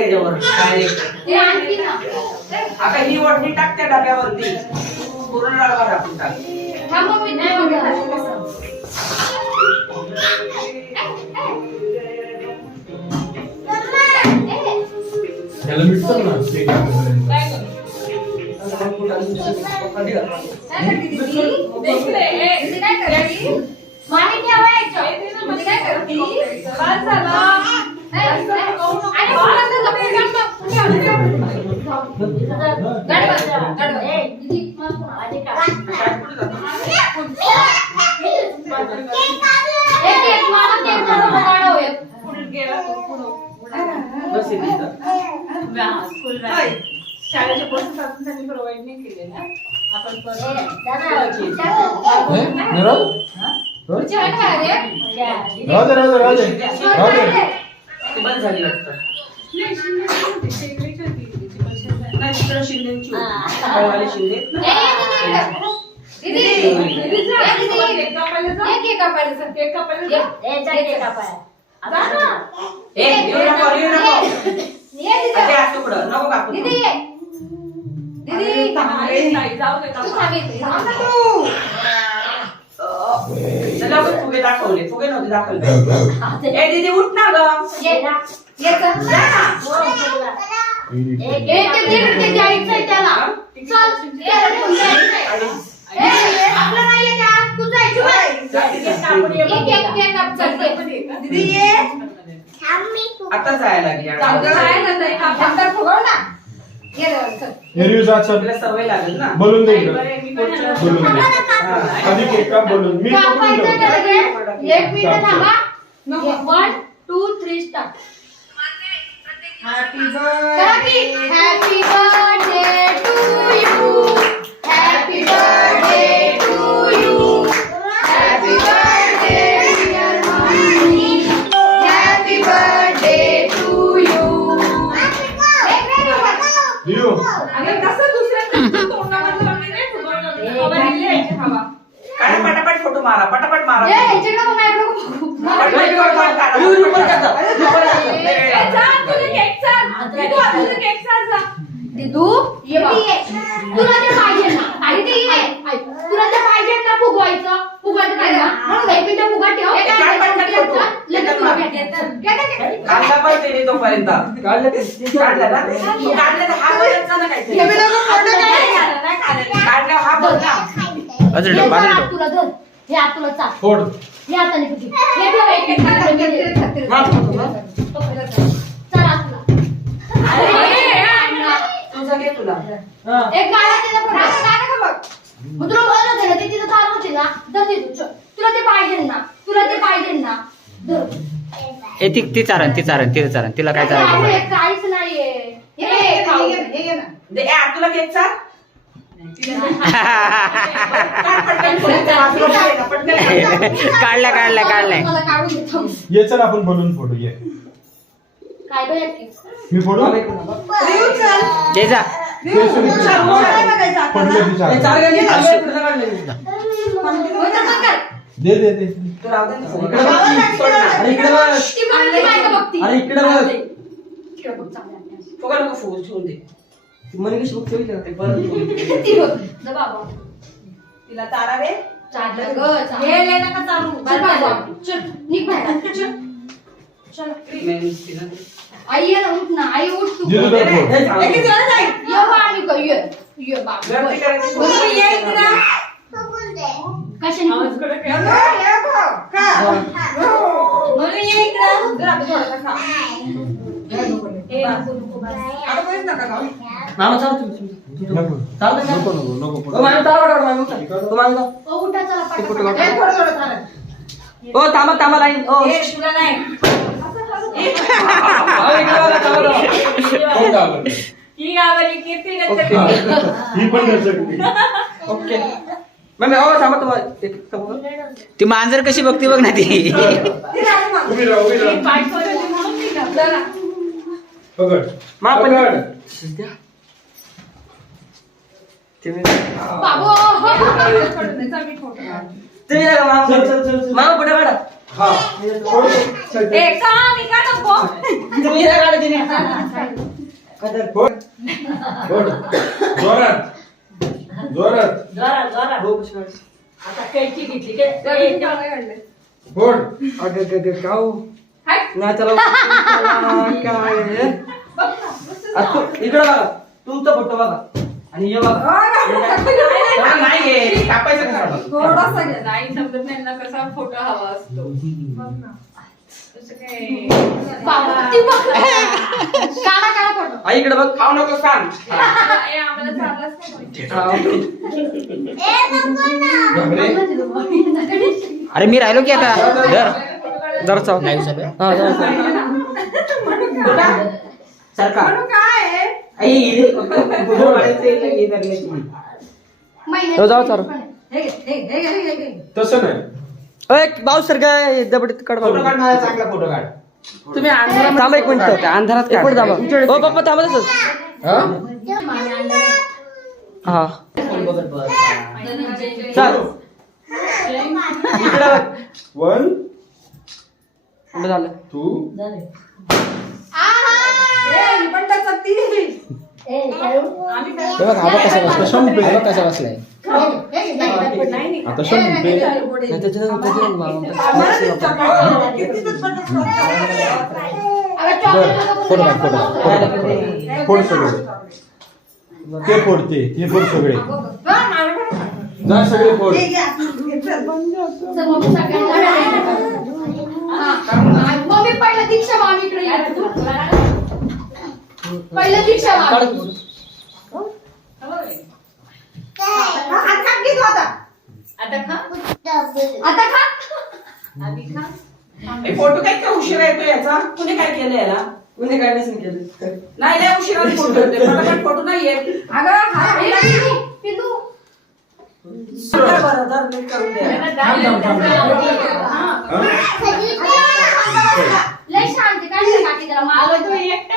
त्याच्यावर डायरेक्ट हे आणखी ना. आता ही ओढणी टाक त्या डब्यावरती. पूर्ण डाळ टाकून. त्याला कर ना ते काय मागे ठेवायचं. काय बस इथं. शाळेच्या बसेस अजून त्यांनी प्रोव्हाइड नाही केले ना आपण राहू? रे? दे, राहू दे, राहू दे. राहू दे. ती बंद झाली वाटतं नाही, तिकडं शिंदेची होती. सकाळवाले शिंदे आहेत ना. ए, येऊ नको, येऊ नको. ये, दीदी. ते आज तुकडं, नको कापू. कापा. थांब इथे. थांब ना तू. बघ, फुगे दाखवले फुगे नव्हते दाखवले ए दीदी उठ ना ग ये ना. ये चल. जा ना. हो, चल ना. ए, ए, ते दीड ते जायचंय त्याला. चल, त्याला घेऊन जायचंय. ए, ए, आपलं नाहीये ते आत तू जायचं. दीदी ये आता जायला लागली कापा. नंतर फुगव ना. ये रे, चल. एरवी जा चल. तिला सवय लागेल ना बोलून दे इकडं. बोलून दे. काप बोलून मी पकडून ठेवतो. एक मिनिट थांबा. वन टू थ्री स्टार्ट की birthday. हॅपी बर्थडे दीदू. तुला ते पाहिजे ना. आणि ते तुला ते पाहिजे ना फुगवायचं. फुगवायचं काय ना म्हणून हे पिंड फुगा ठेव. काढला त्याने तोपर्यंत काढलं ते काढलं ना? तू काढलं हा बोलायचा ना हे. काढलं हा बोल ना. हे धर हात तुला धर हे हात तुला चाल. फोड. हे हाताने हे ठेव एक एक हाताने. तो चाल. तुला. अरे, अण्णा. तुझा घे तुला. एक गाडा तिला मग. ते तिथं चालू होते ना. ते तू. तुला ते पाहिजे ना. तुला ते पाहिजे ना. धर. ए ती ती चारण ती चारण तिला चारण. तिला काय चारायचं काढला काढला काढलाय ये. चल आपण बलून फोडू ये. मी फोडू दे जा पडले दे दे दे इकडे इकडे शुभ ठेवली जाते परत. जा बाबा. तिला तारा दे चाललं गं. हे ले नका चालू चल बाबा. चल, निघ बाहेर. चल. चल. आई ये ना उठ ना आई उठ तू रे, किती वेळा जाईल? ये बा आम्ही करू ये ये बाबा. बघू, ये इकडं. कशाने. म्हणून ये इकडं. जरा थोडासा खा. ए, नको, नको, बस. आता कोणीच नका खाऊ. मामा चाल तुम्ही नको. चाल ना, चाल. नको नको नको. ओ. मामा, चाल, वाटा, मामा, मामा, उठा चला. ओ थांबा थांबा लाईन. ओ ए, तुला नाही. ही गावाली ओके. ही पण मॅम ओ थांबा तुम्हाला एक थांबा. ती मांजर कशी बघते बघ ना ती. पकड. मा पण पकड. चल, मामा. चल चल चल चल. पुढे काढा हा. चल, तुम्ही काढा. जोरात. जोरात. जोरात, जोरात. हो. हाय. नाही त्याला काय इकडं बघा. तुमचा फोटो बघा. आणि हे बघा. नाही घे कापायचं? थोडासा. नाही समजत नाही ना कसा फोटो हवा असतो. बघ ना. तसं काय? बाबा, ती बघ. काढा काढा फोटो. आ, इकडे बघ. खाऊ नको सांग. ए, आम्हाला चाललाच नाही कोणी. हा, ओके. घाबरे. अरे मी राहिलो की आता? धर. फोटो काढायला जरा चाव हा जरा चाव. सारखा काय आहे? आई, हे- धरले जाऊ चालू. हे हे हे हे हे. तसं नाही. भाऊ सर काय दबड काढ फोटो काढ माझा चांगला फोटो काढ. तुम्ही थांबा एक मिनिट. अंधारात एक मिनिट थांबा. हो पप्पा थांबा तसंच. हा. चल. इकडे. वन झालं. ही पण टचक ती. आम्ही काय बघ हा बघ कसा बसला? शंभे हा कसा बसलाय? नाही. आता शंभे नाही, त्याच्यानं- त्याच्यानं खातात? फोड सगळे. ते फोडते ते फोड सगळे. हा. जा सगळे फोड. हे हे. मम्मी पहिलं दीक्षा मामी इकडे ये. पहिलं दीक्षा मामी हा, हात खात घे तू आता. आता खा आता खा आधी खा हे फोटो काय काय उशीर येतो याचा कुणी काय केलं याला कुणी काय नसेल केलं नाही लय उशिराने फोटो येतोय फटाफट फोटो नाही येत अगं, हा, ए, हे पिलू, पिलू. बरं, बरं, जरा नीट करून द्या. त्याला डाळ थांब, थांब, थांब. हा. हा? लय शांत काय काकी त्याला मागं तो एकटा